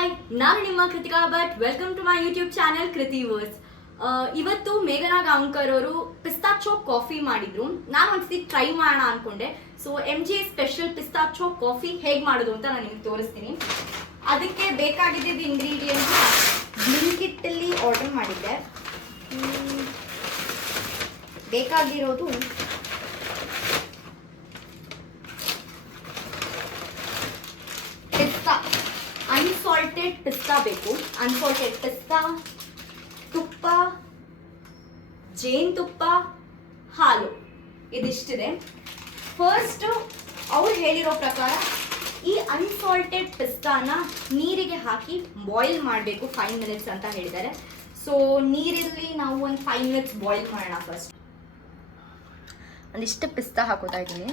Hi, ನಾನು ನಿಮ್ಮ Kritika Bhat. Welcome to my YouTube channel Kriti verse. ಇವತ್ತು ಮೇಘನಾ ಗಾಂವ್ಕರ್ ಅವರು ಪಿಸ್ತಾಚೋ ಕಾಫಿ ಮಾಡಿದ್ರು. ನಾನು ಒಂದ್ಸತಿ ಟ್ರೈ ಮಾಡೋಣ ಅನ್ಕೊಂಡೆ. ಸೊ MJ ಸ್ಪೆಷಲ್ ಪಿಸ್ತಾಚೋ ಕಾಫಿ ಹೇಗೆ ಮಾಡೋದು ಅಂತ ನಾನು ನಿಮ್ಗೆ ತೋರಿಸ್ತೀನಿ. ಅದಕ್ಕೆ ಬೇಕಾಗಿದ್ದ ಇಂಗ್ರೀಡಿಯೆಂಟ್ಸ್ ಬ್ಲಿಂಕಿಟ್ ಅಲ್ಲಿ ಆರ್ಡರ್ ಮಾಡಿದ್ದೆ. ಬೇಕಾಗಿರೋದು ಪಿಸ್ತಾ, ಅನ್ಸಾಲ್ಟೆಡ್ ಪಿಸ್ತಾ ಬೇಕು. ಅನ್ಸಾಲ್ಟೆಡ್ ಪಿಸ್ತಾ, ತುಪ್ಪ, ಜೇನುತುಪ್ಪ, ಹಾಲು, ಇದಿಷ್ಟಿದೆ. ಫಸ್ಟ್ ಅವ್ರು ಹೇಳಿರೋ ಪ್ರಕಾರ ಈ ಅನ್ಸಾಲ್ಟೆಡ್ ಪಿಸ್ತಾನ ನೀರಿಗೆ ಹಾಕಿ ಬಾಯ್ಲ್ ಮಾಡಬೇಕು 5 ಮಿನಿಟ್ಸ್ ಅಂತ ಹೇಳಿದ್ದಾರೆ. ಸೊ ನೀರಲ್ಲಿ ನಾವು ಒಂದು 5 ಮಿನಿಟ್ಸ್ ಬಾಯ್ಲ್ ಮಾಡೋಣ. ಫಸ್ಟ್ ಒಂದಿಷ್ಟು ಪಿಸ್ತಾ ಹಾಕೋತಾ ಇದ್ದೀನಿ.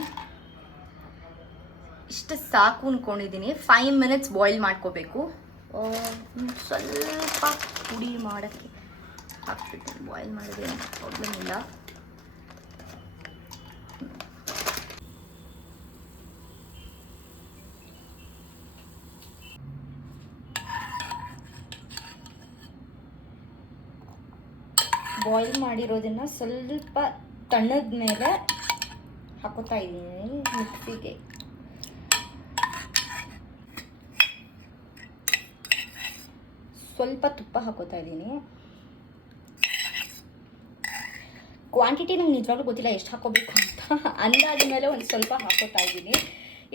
ಇಷ್ಟು ಸಾಕು ಅಂದ್ಕೊಂಡಿದ್ದೀನಿ. 5 ಮಿನಿಟ್ಸ್ ಬಾಯ್ಲ್ ಮಾಡ್ಕೋಬೇಕು. ಸ್ವಲ್ಪ ಪುಡಿ ಮಾಡೋಕ್ಕೆ ಹಾಕ್ಬಿಡ್ತೀನಿ. ಬಾಯ್ಲ್ ಮಾಡಿದ್ರೆ ಪ್ರಾಬ್ಲಮ್ ಇಲ್ಲ. ಬಾಯ್ಲ್ ಮಾಡಿರೋದನ್ನ ಸ್ವಲ್ಪ ತಣ್ಣದ ಮೇಲೆ ಹಾಕೋತಾ ಇದ್ದೀನಿ ಮಿಕ್ಸಿಗೆ. ಸ್ವಲ್ಪ ತುಪ್ಪ ಹಾಕೋತಾ ಇದ್ದೀನಿ. ಕ್ವಾಂಟಿಟಿ ನಂಗೆ ನಿಜವಾಗ್ಲೂ ಗೊತ್ತಿಲ್ಲ ಎಷ್ಟು ಹಾಕೋಬೇಕು ಅಂತ. ಅಂದಾದ ಮೇಲೆ ಒಂದು ಸ್ವಲ್ಪ ಹಾಕೋತಾ ಇದ್ದೀನಿ.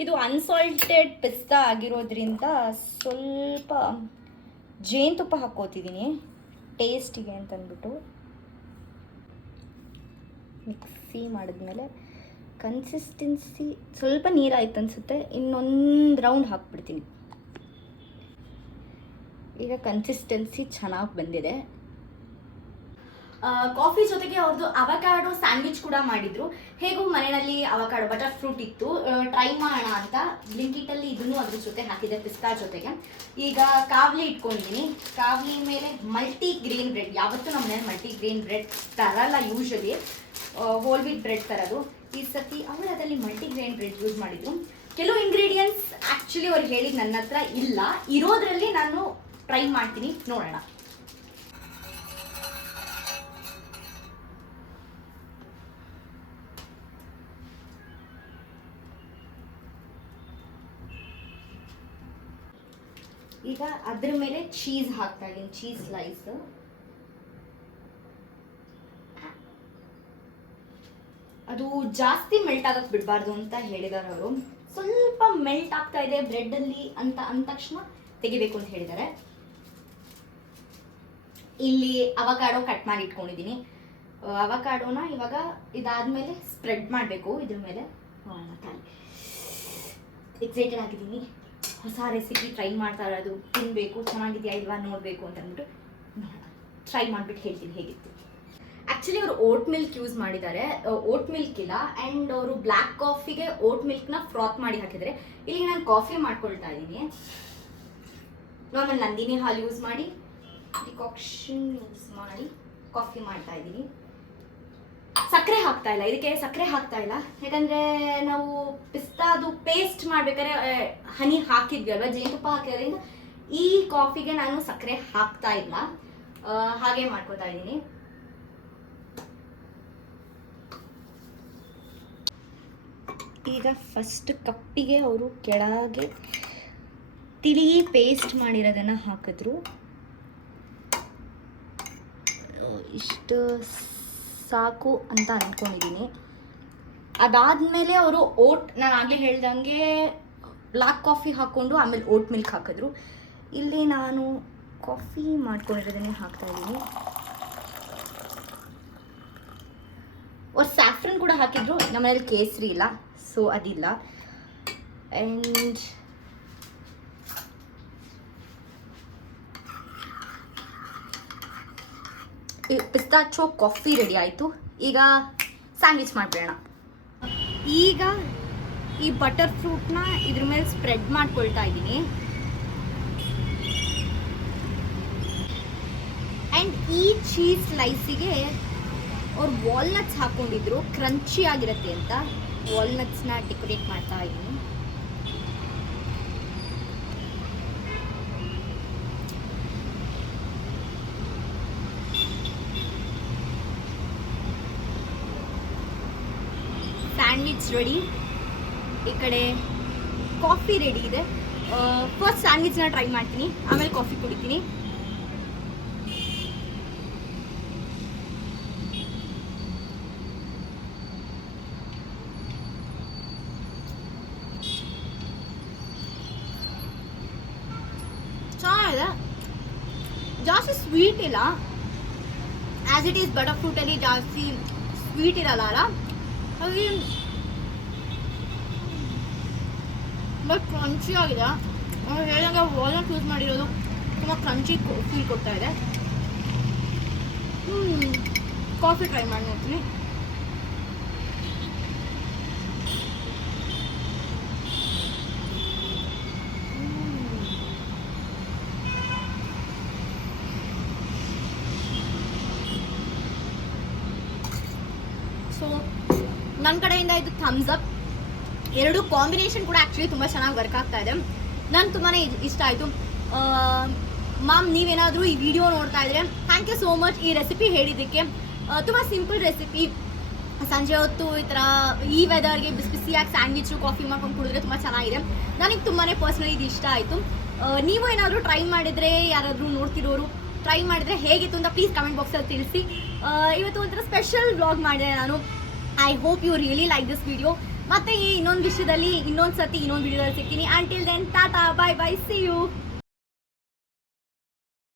ಇದು ಅನ್ಸಾಲ್ಟೆಡ್ ಪಿಸ್ತಾ ಆಗಿರೋದ್ರಿಂದ ಸ್ವಲ್ಪ ಜೇನುತುಪ್ಪ ಹಾಕೋತಿದ್ದೀನಿ ಟೇಸ್ಟಿಗೆ ಅಂತಂದ್ಬಿಟ್ಟು. ಮಿಕ್ಸಿ ಮಾಡಿದ್ಮೇಲೆ ಕನ್ಸಿಸ್ಟೆನ್ಸಿ ಸ್ವಲ್ಪ ನೀರಾಯ್ತು ಅನಿಸುತ್ತೆ. ಇನ್ನೊಂದು ರೌಂಡ್ ಹಾಕ್ಬಿಡ್ತೀನಿ. ಈಗ ಕನ್ಸಿಸ್ಟೆನ್ಸಿ ಚೆನ್ನಾಗಿ ಬಂದಿದೆ. ಕಾಫಿ ಜೊತೆಗೆ ಅವ್ರದ್ದು ಅವಕಾಡೋ ಸ್ಯಾಂಡ್ವಿಚ್ ಕೂಡ ಮಾಡಿದ್ರು. ಹೇಗೂ ಮನೆಯಲ್ಲಿ ಅವಕಾಡೋ ಬಟರ್ ಫ್ರೂಟ್ ಇತ್ತು, ಟ್ರೈ ಮಾಡೋಣ ಅಂತ ಬ್ಲಿಂಕಿಟಲ್ಲಿ ಇದನ್ನು ಅದ್ರ ಜೊತೆ ಹಾಕಿದೆ ಪಿಸ್ತಾ ಜೊತೆಗೆ. ಈಗ ಕಾವಲಿ ಇಟ್ಕೊಂಡಿದ್ದೀನಿ. ಕಾವಲಿ ಮೇಲೆ ಮಲ್ಟಿ ಗ್ರೇನ್ ಬ್ರೆಡ್. ಯಾವತ್ತೂ ನಮ್ಮ ಮನೇಲಿ ಮಲ್ಟಿ ಗ್ರೇನ್ ಬ್ರೆಡ್ ತರಲ್ಲ, ಯೂಶಲಿ ಹೋಲ್ ವೀಟ್ ಬ್ರೆಡ್ ತರೋದು. ಈ ಸತಿ ಅವರು ಅದರಲ್ಲಿ ಮಲ್ಟಿ ಗ್ರೇನ್ ಬ್ರೆಡ್ ಯೂಸ್ ಮಾಡಿದ್ರು. ಕೆಲವು ಇಂಗ್ರೀಡಿಯೆಂಟ್ಸ್ ಆ್ಯಕ್ಚುಲಿ ಅವ್ರು ಹೇಳಿದ ನನ್ನ ಹತ್ರ ಇಲ್ಲ, ಇರೋದ್ರಲ್ಲಿ ನಾನು ಟ್ರೈ ಮಾಡ್ತೀನಿ, ನೋಡೋಣ. ಈಗ ಅದ್ರ ಮೇಲೆ ಚೀಸ್ ಹಾಕ್ತಾ ಇದ್ದೀನಿ, ಚೀಸ್ ಸ್ಲೈಸ್. ಅದು ಜಾಸ್ತಿ ಮೆಲ್ಟ್ ಆಗಕ್ಕೆ ಬಿಡಬಾರ್ದು ಅಂತ ಹೇಳಿದ್ದಾರೆ ಅವರು. ಸ್ವಲ್ಪ ಮೆಲ್ಟ್ ಆಗ್ತಾ ಇದೆ ಬ್ರೆಡ್ ಅಲ್ಲಿ ಅಂತ ಅಂದ ತಕ್ಷಣ ತೆಗಿಬೇಕು ಅಂತ ಹೇಳಿದ್ದಾರೆ. ಇಲ್ಲಿ ಅವಕಾಡೋ ಕಟ್ ಮಾಡಿ ಇಟ್ಕೊಂಡಿದ್ದೀನಿ. ಅವಕಾಡೋನ ಇವಾಗ ಇದಾದ್ಮೇಲೆ ಸ್ಪ್ರೆಡ್ ಮಾಡಬೇಕು ಇದ್ರ ಮೇಲೆ. ಎಕ್ಸೈಟೆಡ್ ಆಗಿದ್ದೀನಿ. ಹೊಸ ರೆಸಿಪಿ ಟ್ರೈ ಮಾಡ್ತಾ ಇರೋದು, ತಿನ್ನಬೇಕು, ಚೆನ್ನಾಗಿದೆಯಾ ಇಲ್ವಾ ನೋಡಬೇಕು ಅಂತ ಅಂದ್ಬಿಟ್ಟು ಟ್ರೈ ಮಾಡಿಬಿಟ್ಟು ಹೇಳ್ತೀನಿ ಹೇಗಿತ್ತು. ಆ್ಯಕ್ಚುಲಿ ಅವರು ಓಟ್ ಮಿಲ್ಕ್ ಯೂಸ್ ಮಾಡಿದ್ದಾರೆ. ಓಟ್ ಮಿಲ್ಕ್ ಇಲ್ಲ. ಆ್ಯಂಡ್ ಅವರು ಬ್ಲ್ಯಾಕ್ ಕಾಫಿಗೆ ಓಟ್ ಮಿಲ್ಕ್ನ ಫ್ರಾತ್ ಮಾಡಿ ಹಾಕಿದ್ದಾರೆ. ಇಲ್ಲಿ ನಾನು ಕಾಫಿ ಮಾಡ್ಕೊಳ್ತಾ ಇದ್ದೀನಿ. ನಾರ್ಮಲ್ ನಂದಿನಿ ಹಾಲು ಯೂಸ್ ಮಾಡಿ, ಡಿಕಾಕ್ಷನ್ ಯೂಸ್ ಮಾಡಿ ಕಾಫಿ ಮಾಡ್ತಾ ಇದ್ದೀನಿ. ಸಕ್ಕರೆ ಹಾಕ್ತಾ ಇಲ್ಲ, ಇದಕ್ಕೆ ಸಕ್ಕರೆ ಹಾಕ್ತಾ ಇಲ್ಲ. ಯಾಕಂದರೆ ನಾವು ಪಿಸ್ತಾದು ಪೇಸ್ಟ್ ಮಾಡ್ಬೇಕಾದ್ರೆ ಹನಿ ಹಾಕಿದ್ವಿ ಅಲ್ವಾ, ಜೇನುತುಪ್ಪ ಹಾಕಿರೋದ್ರಿಂದ ಈ ಕಾಫಿಗೆ ನಾನು ಸಕ್ಕರೆ ಹಾಕ್ತಾ ಇಲ್ಲ, ಹಾಗೆ ಮಾಡ್ಕೋತಾ ಇದ್ದೀನಿ. ಈಗ ಫಸ್ಟ್ ಕಪ್ಪಿಗೆ ಅವರು ಕೆಳಗೆ ತಿಳಿ ಪೇಸ್ಟ್ ಮಾಡಿರೋದನ್ನು ಹಾಕಿದ್ರು. ಇಷ್ಟು ಸಾಕು ಅಂತ ಅಂದ್ಕೊಂಡಿದ್ದೀನಿ. ಅದಾದಮೇಲೆ ಅವರು ನಾನು ಆಗಲೇ ಹೇಳ್ದಂಗೆ ಬ್ಲ್ಯಾಕ್ ಕಾಫಿ ಹಾಕ್ಕೊಂಡು ಆಮೇಲೆ ಓಟ್ ಮಿಲ್ಕ್ ಹಾಕಿದ್ರು. ಇಲ್ಲಿ ನಾನು ಕಾಫಿ ಮಾಡ್ಕೊಂಡಿರೋದನ್ನೇ ಹಾಕ್ತಾಯಿದ್ದೀನಿ. ಅವ್ರು ಸ್ಯಾಫ್ರನ್ ಕೂಡ ಹಾಕಿದ್ರು. ನಮ್ಮನೇಲಿ ಕೇಸರಿ ಇಲ್ಲ, ಸೊ ಅದಿಲ್ಲ. ಆ್ಯಂಡ್ ಪಿಸ್ತಾಚೋ ಕಾಫಿ ರೆಡಿ ಆಯಿತು. ಈಗ ಸ್ಯಾಂಡ್ವಿಚ್ ಮಾಡಿಬಿಡೋಣ. ಈಗ ಈ ಬಟರ್ ಫ್ರೂಟ್ನ ಇದ್ರ ಮೇಲೆ ಸ್ಪ್ರೆಡ್ ಮಾಡ್ಕೊಳ್ತಾ ಇದ್ದೀನಿ. ಆ್ಯಂಡ್ ಈ ಚೀಸ್ ಸ್ಲೈಸಿಗೆ ಅವ್ರು ವಾಲ್ನಟ್ಸ್ ಹಾಕ್ಕೊಂಡಿದ್ರು, ಕ್ರಂಚಿ ಆಗಿರುತ್ತೆ ಅಂತ. ವಾಲ್ನಟ್ಸ್ನ ಡೆಕೋರೇಟ್ ಮಾಡ್ತಾ ಇದ್ದೀನಿ. ಸ್ಯಾಂಡ್ವಿಚ್ ರೆಡಿ, ಈ ಕಡೆ ಕಾಫಿ ರೆಡಿ ಇದೆ. ಫಸ್ಟ್ ಸ್ಯಾಂಡ್ವಿಚ್ನ ಟ್ರೈ ಮಾಡ್ತೀನಿ, ಆಮೇಲೆ ಕಾಫಿ ಕುಡಿತೀನಿ. ಚೆನ್ನಾಗಿದೆ, ಜಾಸ್ತಿ ಸ್ವೀಟ್ ಇಲ್ಲ. ಆ್ಯಸ್ ಇಟ್ ಈಸ್ ಬಟರ್ ಫ್ರೂಟಲ್ಲಿ ಜಾಸ್ತಿ ಸ್ವೀಟ್ ಇರಲ್ಲ ಅಲ್ಲ, ಹಾಗೆ ಬಟ್ ಕ್ರಂಚಿ ಆಗಿದೆ. ಹೇಳಿದಂಗೆ ವಾಲ್ನಟ್ ಯೂಸ್ ಮಾಡಿರೋದು ತುಂಬ ಕ್ರಂಚಿ ಫೀಲ್ ಕೊಡ್ತಾ ಇದೆ. ಕಾಫಿ ಟ್ರೈ ಮಾಡಿ ನೋಡ್ತೀನಿ. ಸೊ ನನ್ನ ಕಡೆಯಿಂದ ಇದು ಥಮ್ಸ್ ಅಪ್. ಎರಡು ಕಾಂಬಿನೇಷನ್ ಕೂಡ ಆ್ಯಕ್ಚುಲಿ ತುಂಬ ಚೆನ್ನಾಗಿ ವರ್ಕ್ ಆಗ್ತಾ ಇದೆ. ನನಗೆ ತುಂಬಾ ಇಷ್ಟ ಆಯಿತು. ಮ್ಯಾಮ್, ನೀವೇನಾದರೂ ಈ ವಿಡಿಯೋ ನೋಡ್ತಾ ಇದ್ರೆ ಥ್ಯಾಂಕ್ ಯು ಸೋ ಮಚ್ ಈ ರೆಸಿಪಿ ಹೇಳಿದ್ದಕ್ಕೆ. ತುಂಬ ಸಿಂಪಲ್ ರೆಸಿಪಿ, ಸಂಜೆ ಹೊತ್ತು ಈ ಥರ ಈ ವೆದರ್ಗೆ ಬಿಸಿ ಬಿಸಿಯಾಗಿ ಸ್ಯಾಂಡ್ವಿಚು ಕಾಫಿ ಮಾಡ್ಕೊಂಡು ಕುಡಿದ್ರೆ ತುಂಬ ಚೆನ್ನಾಗಿದೆ. ನನಗೆ ತುಂಬಾ ಪರ್ಸ್ನಲಿ ಇದು ಇಷ್ಟ ಆಯಿತು. ನೀವು ಏನಾದರೂ ಟ್ರೈ ಮಾಡಿದರೆ, ಯಾರಾದರೂ ನೋಡ್ತಿರೋರು ಟ್ರೈ ಮಾಡಿದರೆ ಹೇಗಿತ್ತು ಅಂತ ಪ್ಲೀಸ್ ಕಮೆಂಟ್ ಬಾಕ್ಸಲ್ಲಿ ತಿಳಿಸಿ. ಇವತ್ತು ಒಂಥರ ಸ್ಪೆಷಲ್ ವ್ಲಾಗ್ ಮಾಡಿದೆ ನಾನು. I hope you really like this video. ಮತ್ತೆ ಈ ಇನ್ನೊಂದು ವಿಷಯದಲ್ಲಿ ಇನ್ನೊಂದು ಸತಿ ಇನ್ನೊಂದು ವಿಡಿಯೋದಲ್ಲಿ ಸಿಗ್ತೀನಿ. Until then tata, bye bye, see you.